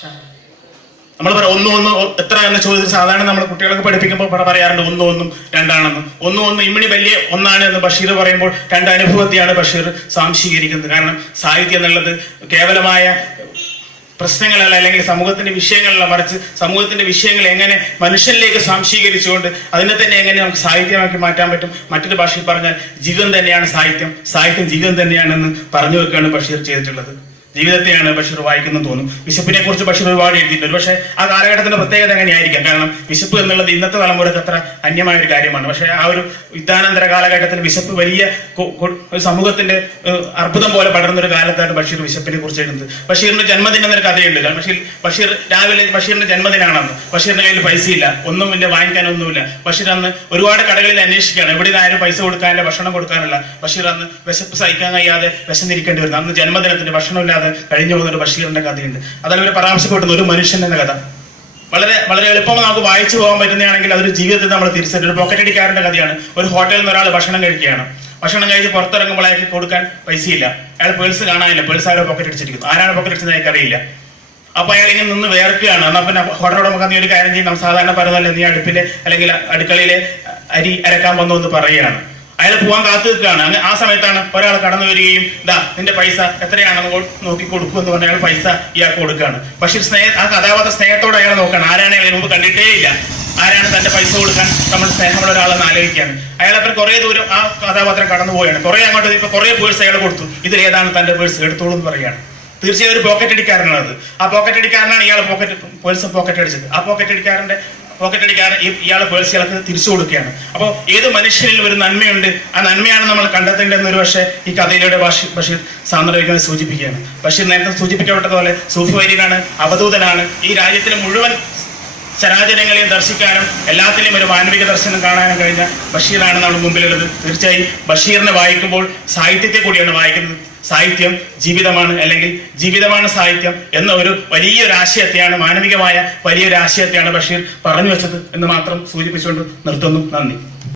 നമ്മൾ പറയാം ഒന്ന് എത്ര എന്ന ചോദ്യത്തിൽ സാധാരണ നമ്മൾ കുട്ടികൾക്ക് പഠിപ്പിക്കുമ്പോൾ പറയാറുണ്ട് ഒന്നും രണ്ടാണെന്ന്. ഒന്ന് ഇമ്മിണി വലിയ ഒന്നാണ് എന്ന് ബഷീർ പറയുമ്പോൾ രണ്ട് അനുഭവത്തെയാണ് ബഷീർ സ്വാംശീകരിക്കുന്നത്. കാരണം സാഹിത്യം എന്നുള്ളത് കേവലമായ പ്രശ്നങ്ങളല്ല, അല്ലെങ്കിൽ സമൂഹത്തിന്റെ വിഷയങ്ങളല്ല, മറിച്ച് സമൂഹത്തിന്റെ വിഷയങ്ങൾ എങ്ങനെ മനുഷ്യനിലേക്ക് സ്വാംശീകരിച്ചുകൊണ്ട് അതിനെ തന്നെ എങ്ങനെ നമുക്ക് സാഹിത്യമാക്കി മാറ്റാൻ പറ്റും. മറ്റൊരു ഭാഷയിൽ പറഞ്ഞാൽ ജീവിതം തന്നെയാണ് സാഹിത്യം, സാഹിത്യം ജീവിതം തന്നെയാണെന്ന് പറഞ്ഞു വെക്കുകയാണ് ബഷീർ ചെയ്തിട്ടുള്ളത്. ജീവിതത്തെയാണ് ബഷീർ വായിക്കുന്നു തോന്നും. വിശപ്പിനെ കുറിച്ച് ബഷീർ ഒരുപാട് എഴുതിയിട്ടുണ്ട്. പക്ഷെ ആ കാലഘട്ടത്തിന്റെ പ്രത്യേകത എങ്ങനെയായിരിക്കാം. കാരണം വിശപ്പ് എന്നുള്ളത് ഇന്നത്തെ തലമുറക്ക് അത്ര അന്യമായ ഒരു കാര്യമാണ്. പക്ഷെ ആ ഒരു യുദ്ധാനന്തര കാലഘട്ടത്തിൽ വിശപ്പ് വലിയ സമൂഹത്തിന്റെ അർബുദം പോലെ പടർന്നൊരു കാലത്താണ് ബഷീർ വിശപ്പിനെ കുറിച്ച് എഴുതുന്നത്. ബഷീറിന്റെ ജന്മദിനം എന്നൊരു കഥയുണ്ട്. ബഷീർ രാവിലെ ബഷീറിന്റെ ജന്മദിനാണെന്ന്. ബഷീറിന്റെ കയ്യിൽ പൈസയില്ല, ഒന്നുമില്ല, വാങ്ങിക്കാനൊന്നുമില്ല. ബഷീർ അന്ന് ഒരുപാട് കടകളിൽ അന്വേഷിക്കുകയാണ്, എവിടെ ആരും പൈസ കൊടുക്കാനില്ല, ഭക്ഷണം കൊടുക്കാനില്ല. ബഷീർ അന്ന് വിശപ്പ് സഹിക്കാൻ കഴിയാതെ വിശന്നിരിക്കേണ്ടി വരുന്നത്. അന്ന് ജന്മദിനത്തിന് ഭക്ഷണമില്ലാതെ കഴിഞ്ഞു പോകുന്ന ബഷീറിന്റെ കഥയുണ്ട്. അതിൽ ഒരു പരാമർശപ്പെടുന്ന ഒരു മനുഷ്യൻ എന്ന കഥ വളരെ വളരെ എളുപ്പമായി നമുക്ക് വായിച്ചു പോകാൻ പറ്റുന്നതാണെങ്കിൽ അതൊരു ജീവിതത്തിൽ നമ്മൾ തിരിച്ചറിയും. ഒരു പോക്കറ്റടിക്കാരന്റെ കഥയാണ്. ഒരു ഹോട്ടലിൽ നിന്ന് ഒരാൾ ഭക്ഷണം കഴിക്കുകയാണ്. ഭക്ഷണം കഴിച്ച് പുറത്തിറങ്ങുമ്പോൾ അയാൾക്ക് കൊടുക്കാൻ പൈസയില്ല. അയാൾ പേഴ്സ് കാണാനില്ല. പേഴ്സ് ആരോ പോക്കറ്റ് അടിച്ചിരിക്കുന്നു. ആരാണ് പോക്കറ്റ് അടിച്ചത് അയാൾക്ക് അറിയില്ല. അപ്പൊ അയാൾ ഇങ്ങനെ നിന്ന് വേർക്കുകയാണ്. എന്നാൽ പിന്നെ ഹോട്ടലോട് നമുക്ക് നീ ഒരു കാര്യം ചെയ്യും, നമ്മൾ സാധാരണ പറയുന്നല്ലേ, നീ അടുപ്പിലെ അല്ലെങ്കിൽ അടുക്കളയിലെ അരി അരക്കാൻ വന്നു എന്ന് പറയുകയാണ്. അയാൾ പോകാൻ കാത്തു നിൽക്കുകയാണ്. ആ സമയത്താണ് ഒരാൾ കടന്നു വരികയും നിന്റെ പൈസ എത്രയാണെന്ന് നോക്കി കൊടുക്കും എന്ന് പറഞ്ഞ അയാൾ പൈസ ഇയാൾക്ക് കൊടുക്കുകയാണ്. പക്ഷേ ആ കഥാപാത്ര സ്നേഹത്തോടെ അയാൾ നോക്കണം. ആരാണ് അയാൾ മുമ്പ് കണ്ടിട്ടേ ഇല്ല, ആരാണ് തന്റെ പൈസ കൊടുക്കാൻ നമ്മൾ സ്നേഹമുള്ള ഒരാളെന്ന് ആലോചിക്കുകയാണ്. അയാളപ്പം കുറെ ദൂരം ആ കഥാപാത്രം കടന്നു പോവുകയാണ്. കുറെ അങ്ങോട്ട് ഇപ്പൊ കുറെ പേഴ്സ് അയാൾ കൊടുത്തു. ഇതിൽ ഏതാണ് തന്റെ പേഴ്സ്, എടുത്തോളൂ എന്ന് പറയുകയാണ്. തീർച്ചയായും ഒരു പോക്കറ്റ് അടിക്കാരനാണ്. ആ പോക്കറ്റ് അടിക്കാരനാണ് ഇയാൾ പേഴ്സ് പോക്കറ്റ് അടിച്ചത്. ആ പോക്കറ്റ് അടിക്കാരൻ ഇയാളെ പേഴ്സ് ഇയാൾക്ക് തിരിച്ചു കൊടുക്കുകയാണ്. അപ്പോൾ ഏത് മനുഷ്യനിൽ ഒരു നന്മയുണ്ട്, ആ നന്മയാണ് നമ്മൾ കണ്ടെത്തേണ്ടതെന്ന് ഒരു പക്ഷേ ഈ കഥയിലൂടെ ബഷീർ സാന്ദർഭികമായി സൂചിപ്പിക്കുകയാണ്. ബഷീർ നേരത്തെ സൂചിപ്പിക്കപ്പെട്ടതുപോലെ സൂഫി വൈദികനാണ്, അവധൂതനാണ്. ഈ രാജ്യത്തിലെ മുഴുവൻ ചരാചരങ്ങളെയും ദർശിക്കാനും എല്ലാത്തിനെയും ഒരു മാനവിക ദർശനം കാണാനും കഴിഞ്ഞ ബഷീറാണ് നമ്മുടെ മുമ്പിലുള്ളത്. തീർച്ചയായും ബഷീറിനെ വായിക്കുമ്പോൾ സാഹിത്യത്തെ കൂടിയാണ് വായിക്കുന്നത്. സാഹിത്യം ജീവിതമാണ്, അല്ലെങ്കിൽ ജീവിതമാണ് സാഹിത്യം എന്ന ഒരു വലിയൊരു ആശയത്തെയാണ്, മാനവികമായ വലിയൊരു ആശയത്തെയാണ് ബഷീർ പറഞ്ഞു വെച്ചത് എന്ന് മാത്രം സൂചിപ്പിച്ചുകൊണ്ട് നിർത്തുന്നു. നന്ദി.